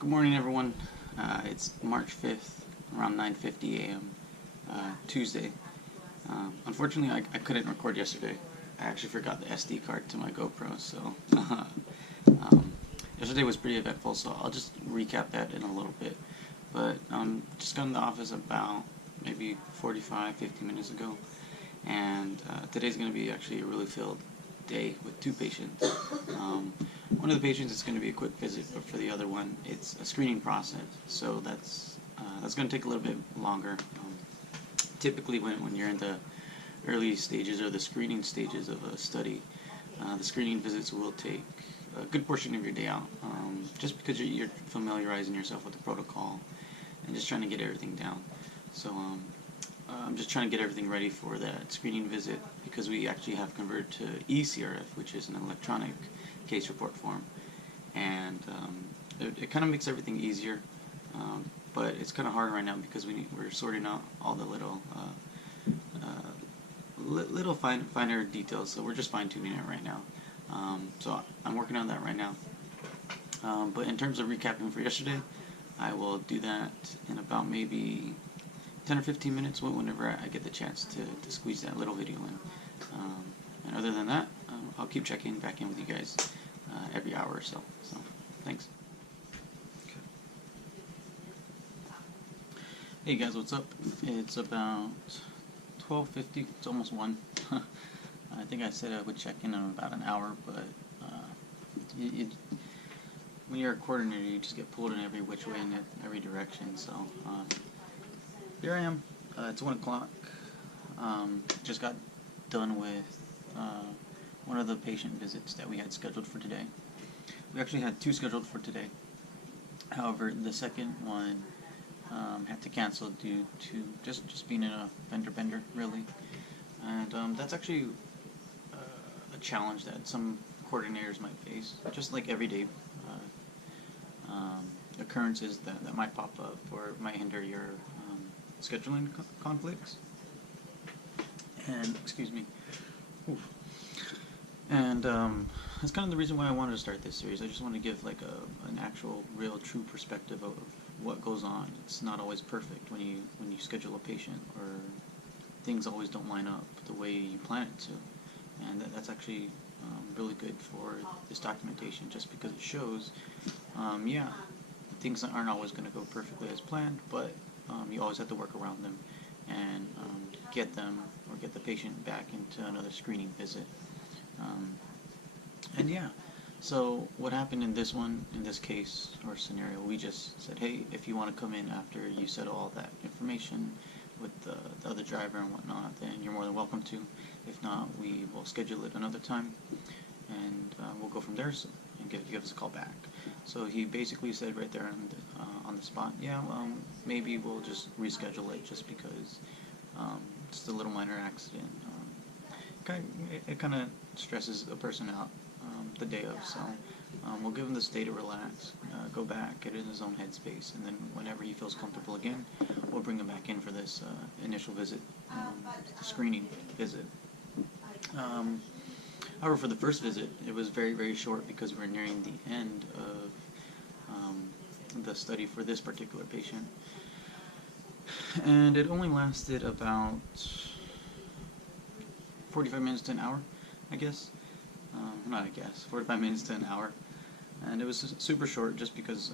Good morning, everyone. It's March 5th, around 9:50 a.m., Tuesday. Unfortunately, I couldn't record yesterday. I actually forgot the SD card to my GoPro, so yesterday was pretty eventful, so I'll just recap that in a little bit. But just got in the office about maybe 50 minutes ago, and today's going to be actually a really filled day with two patients. One of the patients is going to be a quick visit, but for the other one, it's a screening process. So that's going to take a little bit longer. Typically, when you're in the early stages or the screening stages of a study, the screening visits will take a good portion of your day out, just because you're familiarizing yourself with the protocol and just trying to get everything down. So I'm just trying to get everything ready for that screening visit, because we actually have converted to eCRF, which is an electronic case report form, and it kind of makes everything easier, but it's kind of hard right now because we're sorting out all the little finer details, so we're just fine-tuning it right now. So I'm working on that right now, but in terms of recapping for yesterday, I will do that in about maybe 10 or 15 minutes whenever I get the chance to squeeze that little video in. And other than that, I'll keep checking back in with you guys every hour or so. So, thanks. Okay. Hey guys, what's up? It's about 12:50. It's almost 1. I think I said I would check in about an hour, but when you're a coordinator, you just get pulled in every which way in every direction. So here I am. It's 1 o'clock. Just got done with one of the patient visits that we had scheduled for today. We actually had 2 scheduled for today. However, the second one had to cancel due to just being in a fender bender, really. And that's actually a challenge that some coordinators might face, just like everyday occurrences that might pop up or might hinder your scheduling conflicts. And excuse me. Oof. And that's kind of the reason why I wanted to start this series. I just want to give like an actual, real, true perspective of what goes on. It's not always perfect when you schedule a patient, or things always don't line up the way you plan it to. And that's actually really good for this documentation, just because it shows, yeah, things aren't always going to go perfectly as planned, but you always have to work around them and get the patient back into another screening visit. And yeah, so what happened in this case or scenario, we just said, hey, if you want to come in after you settle all that information with the other driver and whatnot, then you're more than welcome to. If not, we will schedule it another time, and we'll go from there, and give us a call back. So he basically said right there on the spot, yeah, maybe we'll just reschedule it, just because just a little minor accident. It kind of stresses a person out the day of, so we'll give him this day to relax, go back, get in his own headspace, and then whenever he feels comfortable again, we'll bring him back in for this initial visit, screening visit. However, for the first visit, it was very, very short because we're nearing the end of the study for this particular patient, and it only lasted about 45 minutes to an hour, I guess. Not I guess, 45 minutes to an hour. And it was super short just because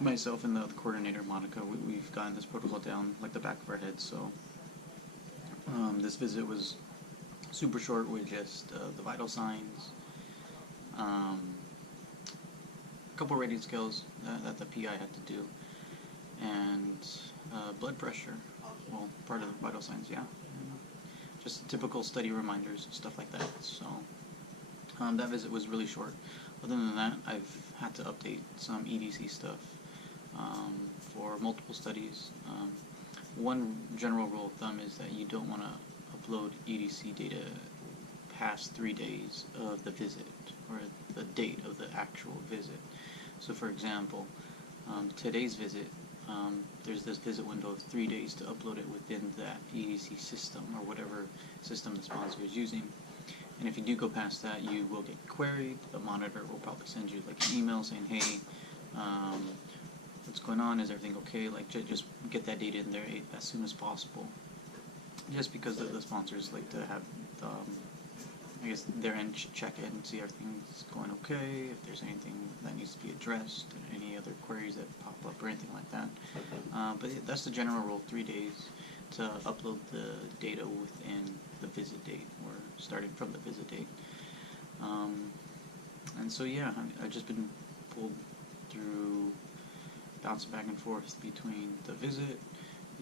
myself and the coordinator, Monica, we've gotten this protocol down like the back of our heads. So this visit was super short with just the vital signs, a couple rating scales that the PI had to do, and blood pressure. Well, part of the vital signs, yeah. Just typical study reminders, stuff like that. So that visit was really short. Other than that, I've had to update some EDC stuff for multiple studies. One general rule of thumb is that you don't want to upload EDC data past 3 days of the visit, or the date of the actual visit. So for example, today's visit, there's this visit window of 3 days to upload it within that EDC system, or whatever system the sponsor is using. And if you do go past that, you will get queried. The monitor will probably send you like an email saying, hey, what's going on, is everything okay, like just get that data in there as soon as possible, just because the sponsors like to have I guess their end check in and see everything's going okay, if there's anything that needs to be addressed, any other queries that pop up or anything like that. But that's the general rule, 3 days to upload the data within the visit date, or starting from the visit date. And so yeah, I've just been pulled through, bouncing back and forth between the visit,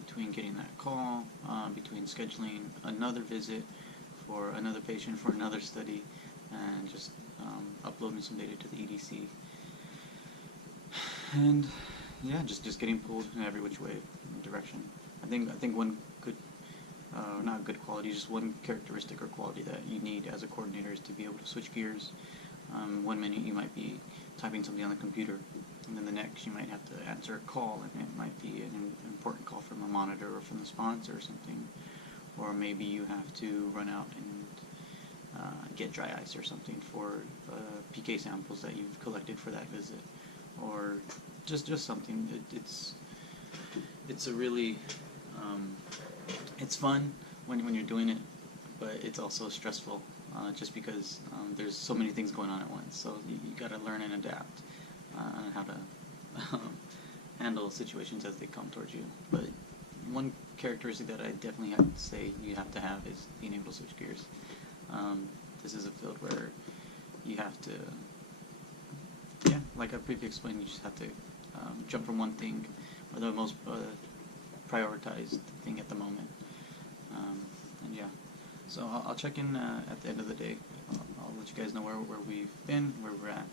between getting that call, between scheduling another visit for another patient for another study, and just uploading some data to the EDC. And yeah, just getting pulled in every which way direction. I think one good, not good quality, just one characteristic or quality that you need as a coordinator is to be able to switch gears. 1 minute you might be typing something on the computer, and then the next you might have to answer a call, and it might be an important call from a monitor or from the sponsor or something. Or maybe you have to run out and get dry ice or something for PK samples that you've collected for that visit, or just something. It's a really it's fun when you're doing it, but it's also stressful just because there's so many things going on at once. So you gotta learn and adapt on how to handle situations as they come towards you. But one characteristic that I definitely have to say you have to have is being able to switch gears. This is a field where you have to, yeah, like I previously explained, you just have to jump from one thing, or the most prioritized thing at the moment. And yeah, so I'll check in at the end of the day. I'll let you guys know where we've been, where we're at.